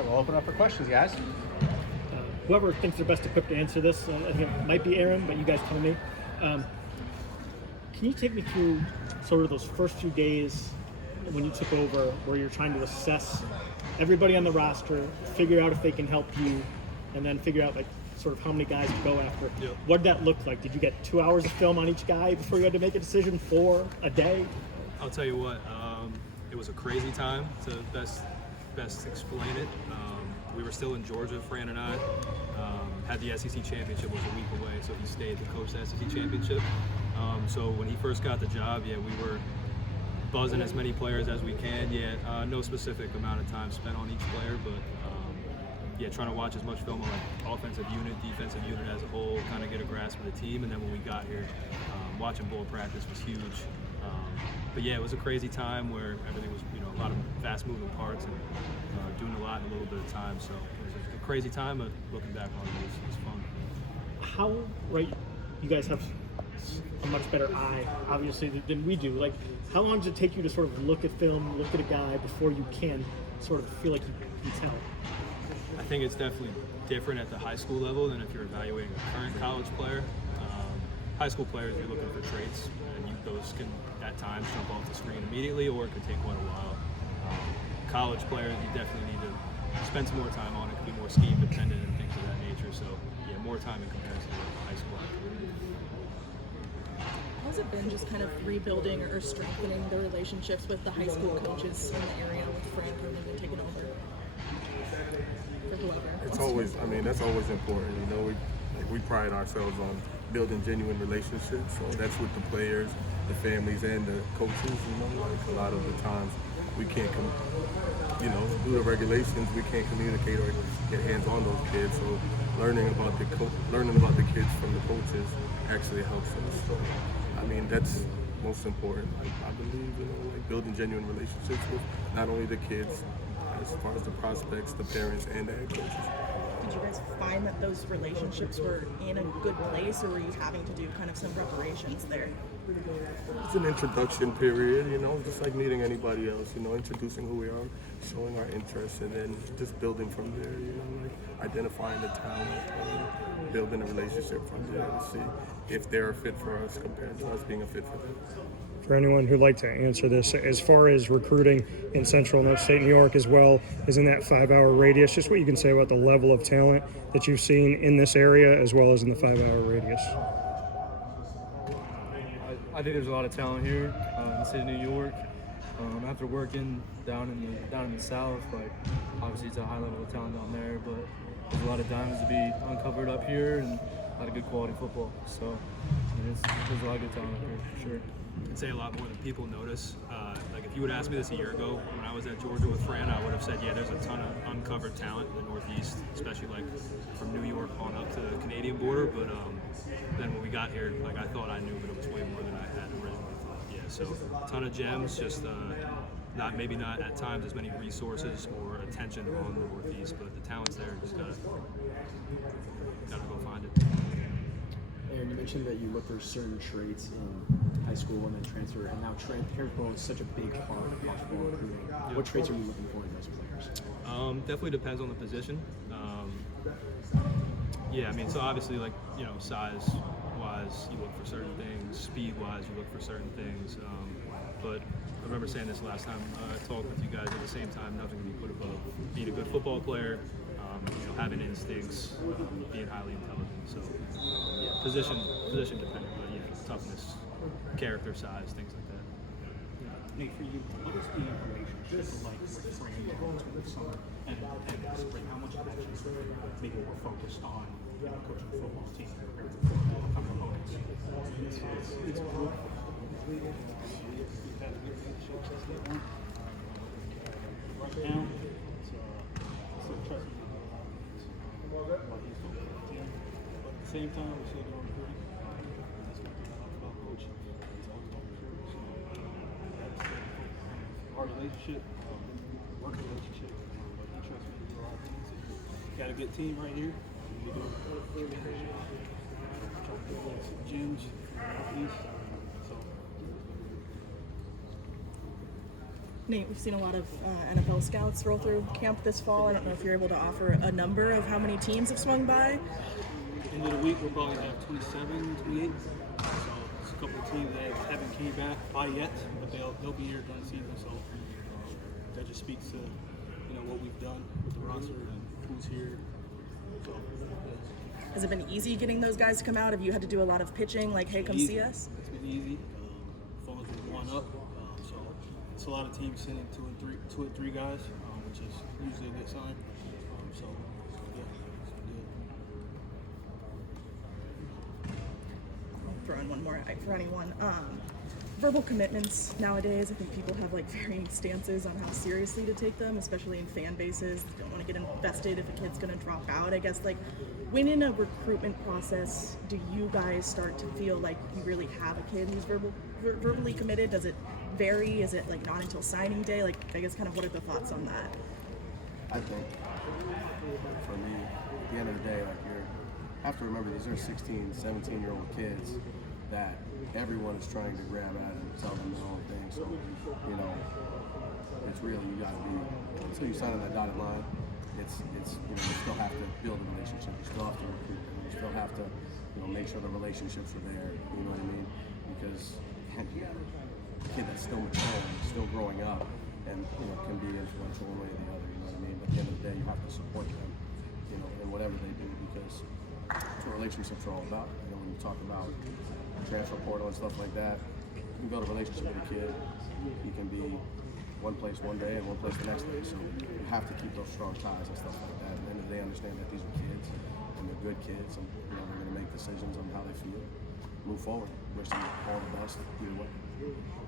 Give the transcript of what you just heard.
right, we'll open up for questions, guys. Whoever thinks they're best equipped to answer this, I think it might be Aaron, but you guys tell me. Can you take me through sort of those first few days when you took over, where you're trying to assess everybody on the roster, figure out if they can help you, and then figure out like sort of how many guys to go after? Yep. What did that look like? Did you get 2 hours of film on each guy before you had to make a decision for a day? I'll tell you what, it was a crazy time to best explain it. We were still in Georgia, Fran and I. Had the SEC championship, was a week away, so he stayed to coach the SEC championship. So when he first got the job, we were buzzing as many players as we can. No specific amount of time spent on each player, but trying to watch as much film on like offensive unit, defensive unit as a whole, kind of get a grasp of the team. And then when we got here, watching bull practice was huge. It was a crazy time where everything was, a lot of fast moving parts and doing a lot in a little bit of time. So it was a crazy time, but looking back on it, it was fun. How, you guys have a much better eye, obviously, than we do. Like, how long does it take you to sort of look at film, look at a guy before you can sort of feel like you can tell? I think it's definitely different at the high school level than if you're evaluating a current college player. High school players, you're looking for traits, and those can at times jump off the screen immediately, or it could take quite a while. College players, you definitely need to spend some more time on it. It could be more scheme dependent and things of that nature. So more time in comparison to high school. How's it been just kind of rebuilding or strengthening the relationships with the high school coaches in the area with Fran coming and taking over? For whoever. It's always, that's always important. We pride ourselves on building genuine relationships. So that's with the players, the families, and the coaches. A lot of the times we can't, due to regulations, we can't communicate or get hands on those kids. So learning about the kids from the coaches actually helps us. So that's most important. I believe building genuine relationships with not only the kids, as far as the prospects, the parents, and the head coaches. Did you guys find that those relationships were in a good place, or were you having to do kind of some reparations there? It's an introduction period, just like meeting anybody else, introducing who we are, showing our interests, and then just building from there, identifying the talent, and building a relationship from there to see if they're a fit for us compared to us being a fit for them. For anyone who'd like to answer this, as far as recruiting in Central and Upstate New York as well as in that 5-hour radius, just what you can say about the level of talent that you've seen in this area as well as in the 5-hour radius. I think there's a lot of talent here in the city of New York. After working down in the South, obviously it's a high level of talent down there, but there's a lot of diamonds to be uncovered up here and a lot of good quality football. So there's a lot of good talent up here for sure. I'd say a lot more than people notice. If you would ask me this a year ago when I was at Georgia with Fran, I would have said, there's a ton of uncovered talent in the Northeast, especially from New York on up to the Canadian border. But then when we got here, I thought I knew, but it was way more than I had originally thought. So a ton of gems, just maybe not at times as many resources or attention on the Northeast, but the talent's there. Just gotta go find it. Aaron, you mentioned that you look for certain traits in high school and then transfer, and now transfer is such a big part of college football recruiting. Yep. What traits are you looking for in those players? Definitely depends on the position. So obviously, size-wise, you look for certain things. Speed-wise, you look for certain things. But I remember saying this last time I talked with you guys. At the same time, nothing can be put above being a good football player, having instincts, being highly intelligent. So, position dependent, but toughness, character, size, things like that. Nate, for you, what is the relationship like with Fran with summer and spring? How much of that is maybe more focused on coaching the football team compared to opponents? It's cool. We've had a good relationship since day one. Right now, it's a trust me. But at the same time, we're still doing recruiting. That's one thing I like about Coach. He's always on recruiting. So our relationship, work relationship, but he trusts me to do a lot of things. Got a good team right here. We do try to build some gyms, so. Nate, we've seen a lot of NFL scouts roll through camp this fall. I don't know if you're able to offer a number of how many teams have swung by. End of the week, we'll probably have 27, 28. So it's a couple of teams that haven't came back by yet, but they'll be here during the season. So that just speaks to what we've done with the roster and who's here. So Has it been easy getting those guys to come out? Have you had to do a lot of pitching, like, hey, come easy. see us? It's been easy. Phones were one up. So it's a lot of teams sending two and three guys, which is usually a good sign. So yeah, it's been good. I'll throw in one more for anyone. Verbal commitments nowadays, I think people have like varying stances on how seriously to take them, especially in fan bases. They don't want to get invested if a kid's going to drop out. I guess, like, when in a recruitment process, do you guys start to feel like you really have a kid who's verbally committed? Does it vary? Is it like not until signing day? Like, I guess, kind of what are the thoughts on that? I think for me, at the end of the day, like, you have to remember these are 16, 17-year-old kids that everyone is trying to grab at and tell them their own thing. So, it's really, you got to be, until you sign on that dotted line, it's you still have to build a relationship. You still have to recruit them. You still have to, make sure the relationships are there. You know what I mean? Because a kid that's still maturing, still growing up, and can be influential one way or the other. You know what I mean? But at the end of the day, you have to support them, in whatever they do, because that's what relationships are all about. When you talk about transfer portal and stuff like that, you can build a relationship with a kid. You can be one place one day and one place the next day. So you have to keep those strong ties and stuff like that. And they understand that these are kids and they're good kids, and they're going to make decisions on how they feel. Move forward. Wish them all the best either way.